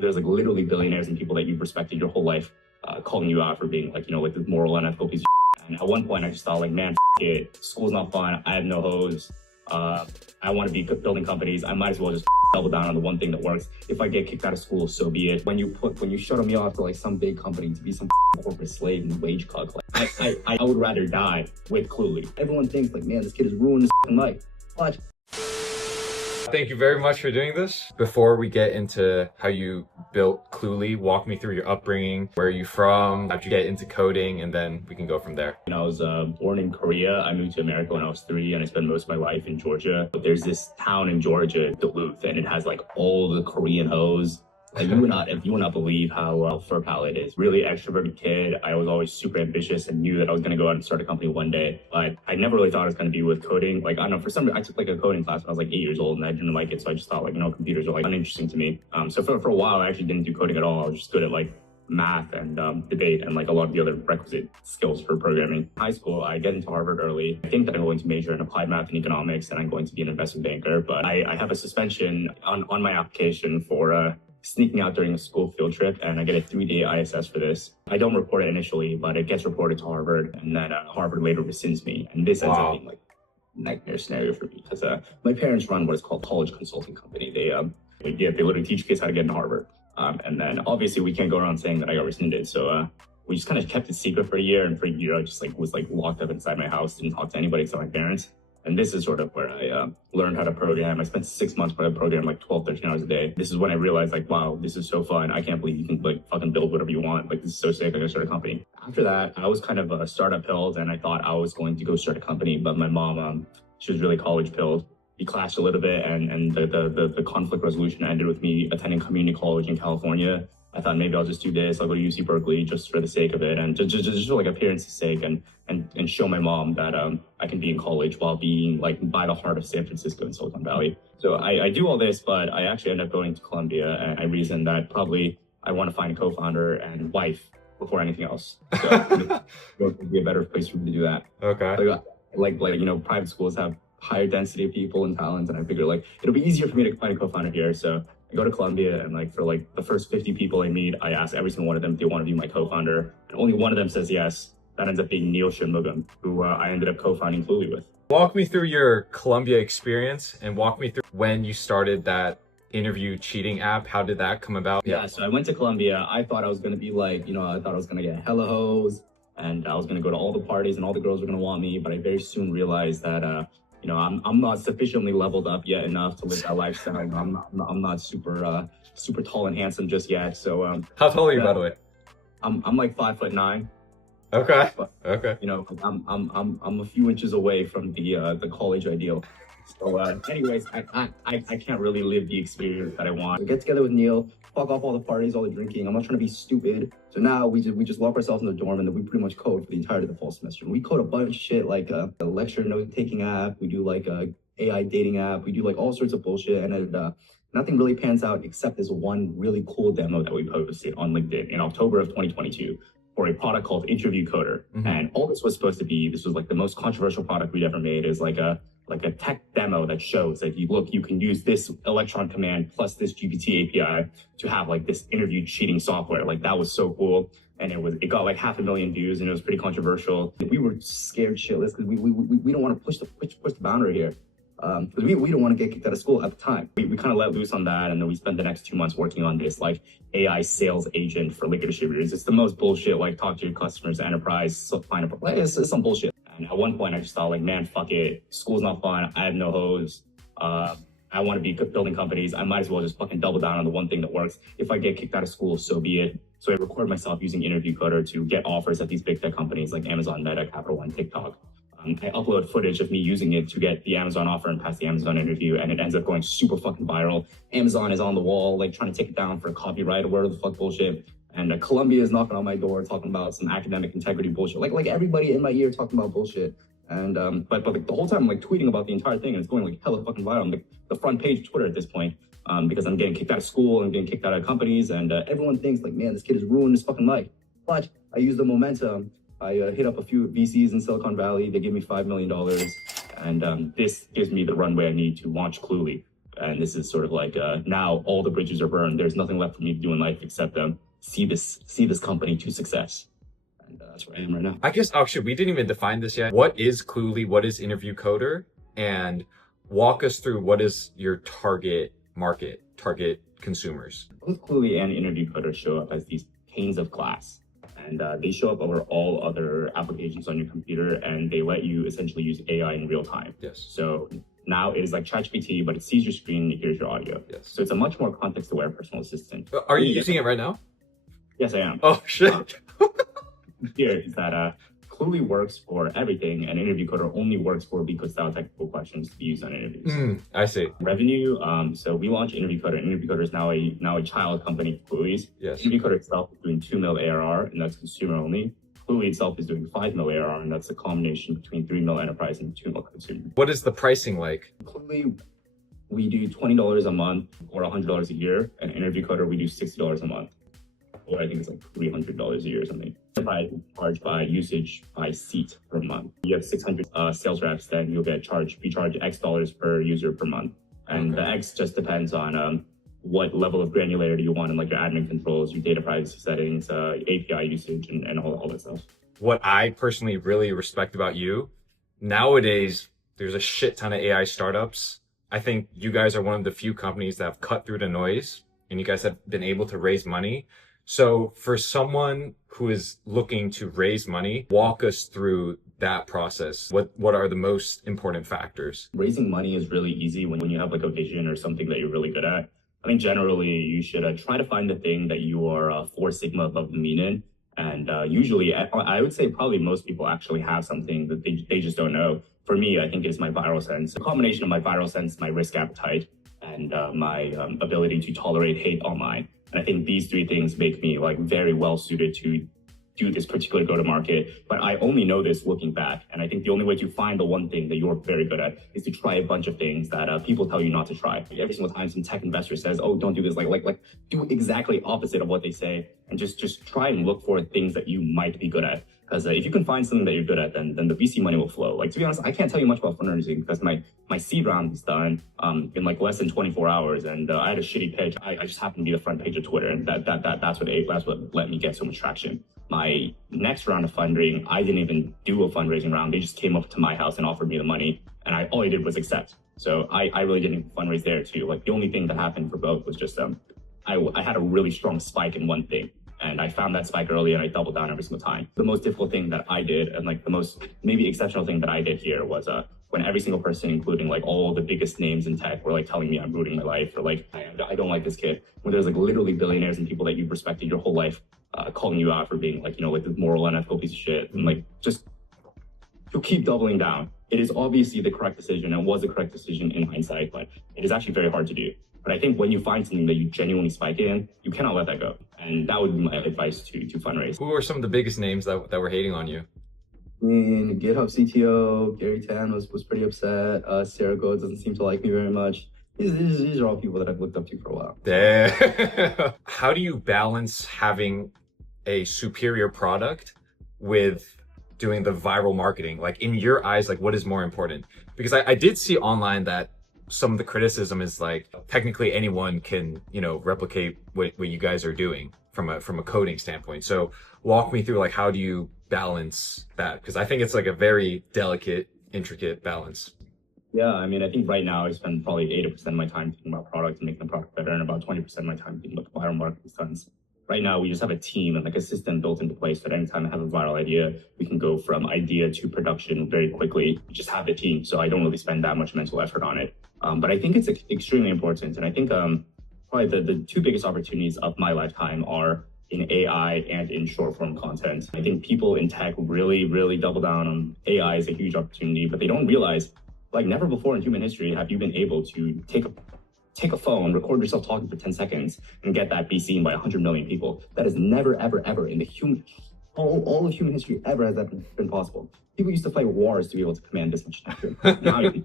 There's like literally billionaires and people that you've respected your whole life calling you out for being like, like this moral, unethical piece of shit. And at one point I just thought like, man, it. School's not fun. I have no hose. I want to be building companies. I might as well just double down on the one thing that works. If I get kicked out of school, so be it. When you shuttle me off to like some big company to be some corporate slave and wage cuck, like I would rather die with Cluely. Everyone thinks like, man, this kid has ruined his life. But thank you very much for doing this. Before we get into how you built Cluely, walk me through your upbringing. Where are you from? How'd you get into coding? And then we can go from there. I was born in Korea. I moved to America when I was 3, and I spent most of my life in Georgia. But there's this town in Georgia, Duluth, and it has like all the Korean hoes. Like you would not believe how fertile it is. Really extroverted kid. I was always super ambitious and knew that I was going to go out and start a company one day. But I never really thought it was going to be with coding. Like, I don't know, for some reason, I took like a coding class when I was like 8 years old and I didn't like it. So I just thought like, computers are like uninteresting to me. So for a while, I actually didn't do coding at all. I was just good at like math and debate and like a lot of the other requisite skills for programming. In high school, I get into Harvard early. I think that I'm going to major in applied math and economics and I'm going to be an investment banker. But I have a suspension on my application for sneaking out during a school field trip, and I get a 3-day ISS for this. I don't report it initially, but it gets reported to Harvard, and then Harvard later rescinds me. And this ends up being like a nightmare scenario for me because my parents run what is called college consulting company. They literally teach kids how to get into Harvard. And then obviously we can't go around saying that I got rescinded. So we just kind of kept it secret for a year, and for a year I just like was like locked up inside my house, didn't talk to anybody except my parents. And this is sort of where I learned how to program. I spent 6 months trying to program like 12, 13 hours a day. This is when I realized like, wow, this is so fun. I can't believe you can like fucking build whatever you want. Like, this is so sick. I'm gonna start a company. After that, I was kind of a startup pilled, and I thought I was going to go start a company. But my mom, she was really college pilled. We clashed a little bit, and the conflict resolution ended with me attending community college in California. I thought maybe I'll just do this. I'll go to UC Berkeley just for the sake of it, and just for like appearance's sake, and show my mom that I can be in college while being like by the heart of San Francisco and Silicon Valley. So I do all this, but I actually end up going to Columbia, and I reason that probably I want to find a co-founder and wife before anything else. So it would be a better place for me to do that. Okay. Like private schools have higher density of people and talent, and I figure like it'll be easier for me to find a co-founder here. So I go to Columbia, and like for like the first 50 people I meet, I ask every single one of them if they want to be my co-founder, and only one of them says yes. That ends up being Neil Shinmugam, who I ended up co-founding Cluely with. Walk me through your Columbia experience and walk me through when you started that interview cheating app. How did that come about? Yeah, so I went to Columbia. I thought I was going to be like, I thought I was going to get hella hoes, and I was going to go to all the parties and all the girls were going to want me, but I very soon realized that I'm not sufficiently leveled up yet enough to live that lifestyle. I'm not super tall and handsome just yet. So how tall are you, by the way? I'm like 5'9". Okay. But, okay. I'm a few inches away from the college ideal. So anyways, I can't really live the experience that I want. So get together with Neil, fuck off all the parties, all the drinking. I'm not trying to be stupid. So now we just lock ourselves in the dorm, and then we pretty much code for the entirety of the fall semester. And we code a bunch of shit like a lecture note-taking app. We do like a AI dating app. We do like all sorts of bullshit, and nothing really pans out except this one really cool demo that we posted on LinkedIn in October of 2022 for a product called Interview Coder. Mm-hmm. And all this was supposed to be, this was like the most controversial product we'd ever made, is like a tech demo that shows that you can use this Electron command plus this GPT API to have like this interview cheating software. Like, that was so cool. And it got like 500,000 views, and it was pretty controversial. We were scared shitless because we don't want to push the boundary here. Because we don't want to get kicked out of school at the time. We kind of let loose on that, and then we spent the next 2 months working on this like AI sales agent for liquor distributors. It's the most bullshit, like talk to your customers, enterprise, find a, it's some bullshit. And at one point I just thought like, man, fuck it. School's not fun. I have no hose. I want to be building companies. I might as well just fucking double down on the one thing that works. If I get kicked out of school, so be it. So I record myself using Interview Coder to get offers at these big tech companies like Amazon, Meta, Capital One, TikTok. I upload footage of me using it to get the Amazon offer and pass the Amazon interview, and it ends up going super fucking viral. Amazon is on the wall, like trying to take it down for copyright or whatever the fuck bullshit. And Columbia is knocking on my door talking about some academic integrity bullshit. Like everybody in my ear talking about bullshit. And but like the whole time I'm like tweeting about the entire thing, and it's going like hella fucking viral. I'm like the front page of Twitter at this point, because I'm getting kicked out of school and getting kicked out of companies, and everyone thinks like, man, this kid has ruined his fucking life. But I use the momentum. I hit up a few VCs in Silicon Valley. They gave me $5 million, and this gives me the runway I need to launch Cluely. And this is sort of like now all the bridges are burned. There's nothing left for me to do in life except see this company to success. And that's where I am right now. I guess, actually, we didn't even define this yet. What is Cluely? What is Interview Coder? And walk us through what is your target market, target consumers. Both Cluely and Interview Coder show up as these panes of glass. And they show up over all other applications on your computer, and they let you essentially use AI in real time. Yes. So now it is like ChatGPT, but it sees your screen and it hears your audio. Yes. So it's a much more context-aware personal assistant. Are you using it right now? Yes, I am. Oh, shit. Here is that Cluely works for everything, and Interview Coder only works for because style technical questions to be used on interviews. I see. Revenue. So we launched Interview Coder. Interview Coder is now a child company for Cluely's. Yes. Interview Coder itself is doing 2 mil ARR, and that's consumer only. Cluely itself is doing 5 mil ARR, and that's a combination between 3 mil enterprise and 2 mil consumer. What is the pricing like? Cluely, we do $20 a month or $100 a year, and Interview Coder we do $60 a month, or I think it's like $300 a year or something. Enterprise is charged by usage by seat per month. You have 600 sales reps, then you'll get charged. We charge X dollars per user per month, and the X just depends on what level of granularity you want in like your admin controls, your data privacy settings, API usage, and all that stuff. What I personally really respect about you, nowadays, there's a shit ton of AI startups. I think you guys are one of the few companies that have cut through the noise, and you guys have been able to raise money. So for someone who is looking to raise money, walk us through that process. What are the most important factors? Raising money is really easy when you have like a vision or something that you're really good at. I think generally you should try to find the thing that you are 4 sigma above the mean in. And usually, I would say probably most people actually have something that they just don't know. For me, I think it's my viral sense. A combination of my viral sense, my risk appetite, and my ability to tolerate hate online. And I think these 3 things make me like very well suited to do this particular go-to-market. But I only know this looking back. And I think the only way to find the one thing that you're very good at is to try a bunch of things that people tell you not to try. Every single time some tech investor says, oh, don't do this, like do exactly opposite of what they say, and just try and look for things that you might be good at. Because if you can find something that you're good at, then the VC money will flow. Like, to be honest, I can't tell you much about fundraising because my seed round is done in like less than 24 hours, and I had a shitty pitch. I just happened to be the front page of Twitter, and that's what let me get so much traction. My next round of funding, I didn't even do a fundraising round. They just came up to my house and offered me the money, and all I did was accept. So I really didn't fundraise there too. Like, the only thing that happened for both was just I had a really strong spike in one thing. And I found that spike early and I doubled down every single time. The most difficult thing that I did, and like the most maybe exceptional thing that I did here, was when every single person, including like all the biggest names in tech, were like telling me I'm ruining my life, or like I don't like this kid. When there's like literally billionaires and people that you've respected your whole life calling you out for being like, like this moral, unethical piece of shit, and like just you'll keep doubling down. It is obviously the correct decision and was the correct decision in hindsight, but it is actually very hard to do. But I think when you find something that you genuinely spike in, you cannot let that go. And that would be my advice to fundraise. Who are some of the biggest names that were hating on you? I mean, GitHub CTO, Gary Tan was pretty upset. Sarah Go doesn't seem to like me very much. These are all people that I've looked up to for a while. Damn. How do you balance having a superior product with doing the viral marketing? Like, in your eyes, like, what is more important? Because I did see online that some of the criticism is like, technically anyone can, replicate what you guys are doing from a coding standpoint. So walk me through, like, how do you balance that? Because I think it's like a very delicate, intricate balance. Yeah, I mean, I think right now I spend probably 80% of my time thinking about product and making the product better, and about 20% of my time thinking about the viral marketing stunts. Right now, we just have a team and like a system built into place that anytime I have a viral idea, we can go from idea to production very quickly. We just have the team, so I don't really spend that much mental effort on it. But I think it's extremely important. And I think probably the 2 biggest opportunities of my lifetime are in AI and in short form content. I think people in tech really, really double down on AI as a huge opportunity, but they don't realize, like, never before in human history have you been able to take a phone, record yourself talking for 10 seconds, and get that be seen by 100 million people. That is never, ever, ever in the all of human history ever has that been possible. People used to fight wars to be able to command this much attention. Now you can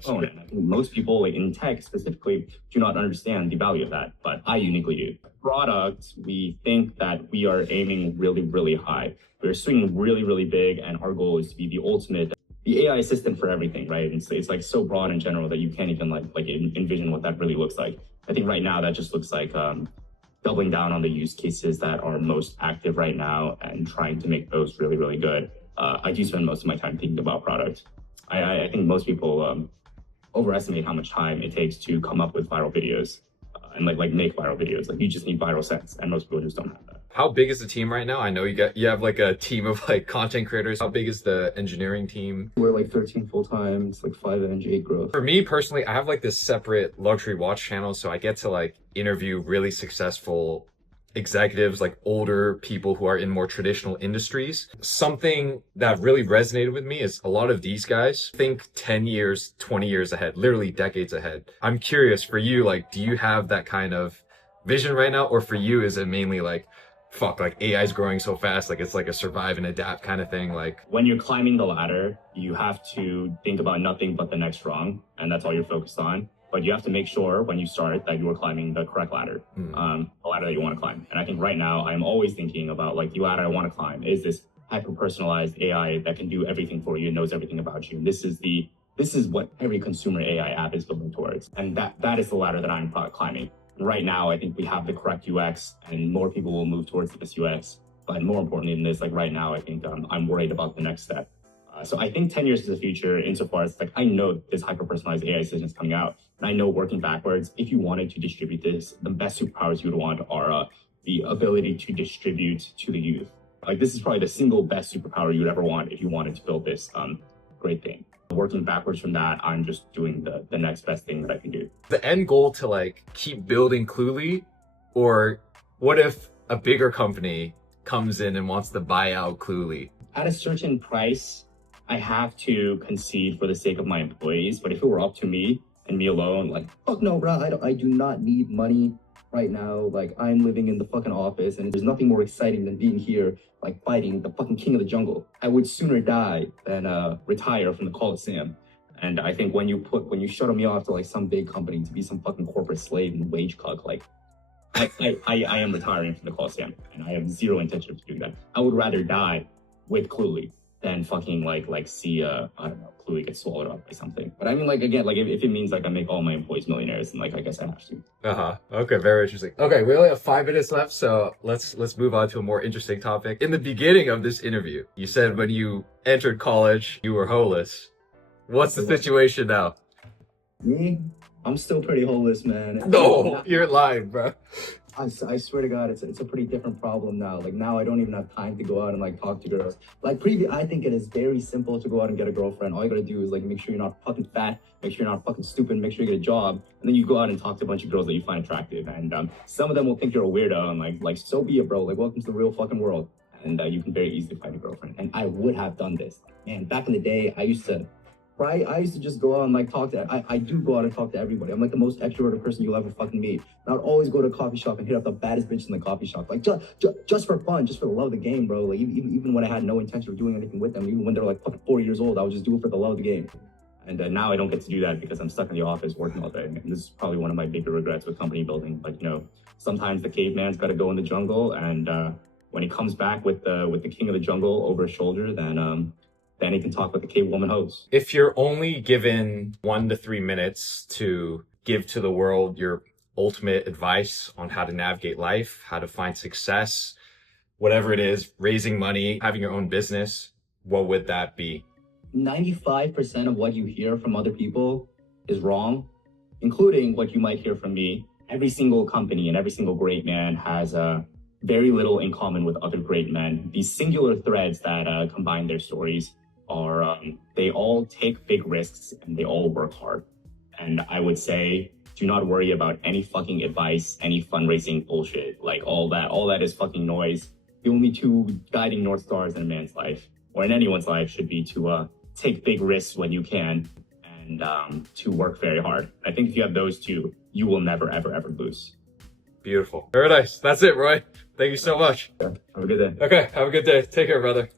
phone. And I think most people, like in tech specifically, do not understand the value of that, but I uniquely do. Product, we think that we are aiming really, really high. We're swinging really, really big, and our goal is to be the ultimate the AI assistant for everything, right? It's like so broad in general that you can't even envision what that really looks like. I think right now that just looks like doubling down on the use cases that are most active right now and trying to make those really, really good. I do spend most of my time thinking about product. I think most people overestimate how much time it takes to come up with viral videos and make viral videos. Like you just need viral sets, and most people just don't have that. How big is the team right now? I know you have like a team of like content creators. How big is the engineering team? We're like 13 full-time. It's like 5 eng, 8 growth. For me personally, I have like this separate luxury watch channel, so I get to like interview really successful executives, like older people who are in more traditional industries. Something that really resonated with me is a lot of these guys think 10 years, 20 years ahead, literally decades ahead. I'm curious for you, like, do you have that kind of vision right now? Or for you, is it mainly like, fuck, like AI is growing so fast, like it's like a survive and adapt kind of thing? Like when you're climbing the ladder, you have to think about nothing but the next rung, and that's all you're focused on. But you have to make sure when you start that you are climbing the correct ladder, the ladder that you want to climb. And I think right now I'm always thinking about like the ladder I want to climb is this hyper-personalized AI that can do everything for you and knows everything about you. And this is what every consumer AI app is building towards. And that is the ladder that I'm climbing. Right now, I think we have the correct UX, and more people will move towards this UX. But more importantly than this, like right now, I think I'm worried about the next step. So I think 10 years is the future insofar as like I know this hyper-personalized AI system is coming out, and I know working backwards, if you wanted to distribute this, the best superpowers you would want are the ability to distribute to the youth. Like this is probably the single best superpower you would ever want if you wanted to build this great thing. Working backwards from that, I'm just doing the next best thing that I can do. The end goal to like keep building Cluely, or what if a bigger company comes in and wants to buy out Cluely? At a certain price, I have to concede for the sake of my employees. But if it were up to me and me alone, like, fuck no, bro, I do not need money right now. Like, I'm living in the fucking office, and there's nothing more exciting than being here, like fighting the fucking king of the jungle. I would sooner die than retire from the Coliseum. And I think when you shuttle me off to like some big company to be some fucking corporate slave and wage cuck, like I am retiring from the Coliseum, and I have zero intention of doing that. I would rather die with Cluely than fucking like see I don't know, Cluely get swallowed up by something. But I mean, like again, like if it means like I make all my employees millionaires, then like I guess I have to. Okay, very interesting. Okay, we only have 5 minutes left, so let's move on to a more interesting topic. In the beginning of this interview, you said when you entered college, you were holeless. What's the situation now? Me? I'm still pretty holeless, man. No, you're lying, bro. I swear to God, it's a pretty different problem now. Like now I don't even have time to go out and like talk to girls. Like I think it is very simple to go out and get a girlfriend. All you gotta do is like make sure you're not fucking fat, make sure you're not fucking stupid, make sure you get a job, and then you go out and talk to a bunch of girls that you find attractive. And some of them will think you're a weirdo, and like so be it, bro. Like welcome to the real fucking world. And you can very easily find a girlfriend. And I would have done this. Man, back in the day, I used to just go out and like talk to, I do go out and talk to everybody. I'm like the most extroverted person you'll ever fucking meet. And I'd always go to a coffee shop and hit up the baddest bitch in the coffee shop. Like just for fun, just for the love of the game, bro. Like even when I had no intention of doing anything with them, even when they were like fucking 40 years old, I would just do it for the love of the game. And now I don't get to do that because I'm stuck in the office working all day. And this is probably one of my bigger regrets with company building. Like, you know, sometimes the caveman's got to go in the jungle, and when he comes back with the king of the jungle over his shoulder, then he can talk with the cave woman host. If you're only given 1 to 3 minutes to give to the world your ultimate advice on how to navigate life, how to find success, whatever it is, raising money, having your own business, what would that be? 95% of what you hear from other people is wrong, including what you might hear from me. Every single company and every single great man has very little in common with other great men. These singular threads that combine their stories are they all take big risks and they all work hard. And I would say, do not worry about any fucking advice, any fundraising bullshit. Like all that is fucking noise. The only two guiding North Stars in a man's life, or in anyone's life, should be to take big risks when you can, and to work very hard. I think if you have those two, you will never, ever, ever lose. Beautiful. Very nice. That's it, Roy. Thank you so much. Yeah, have a good day. Okay, have a good day. Take care, brother.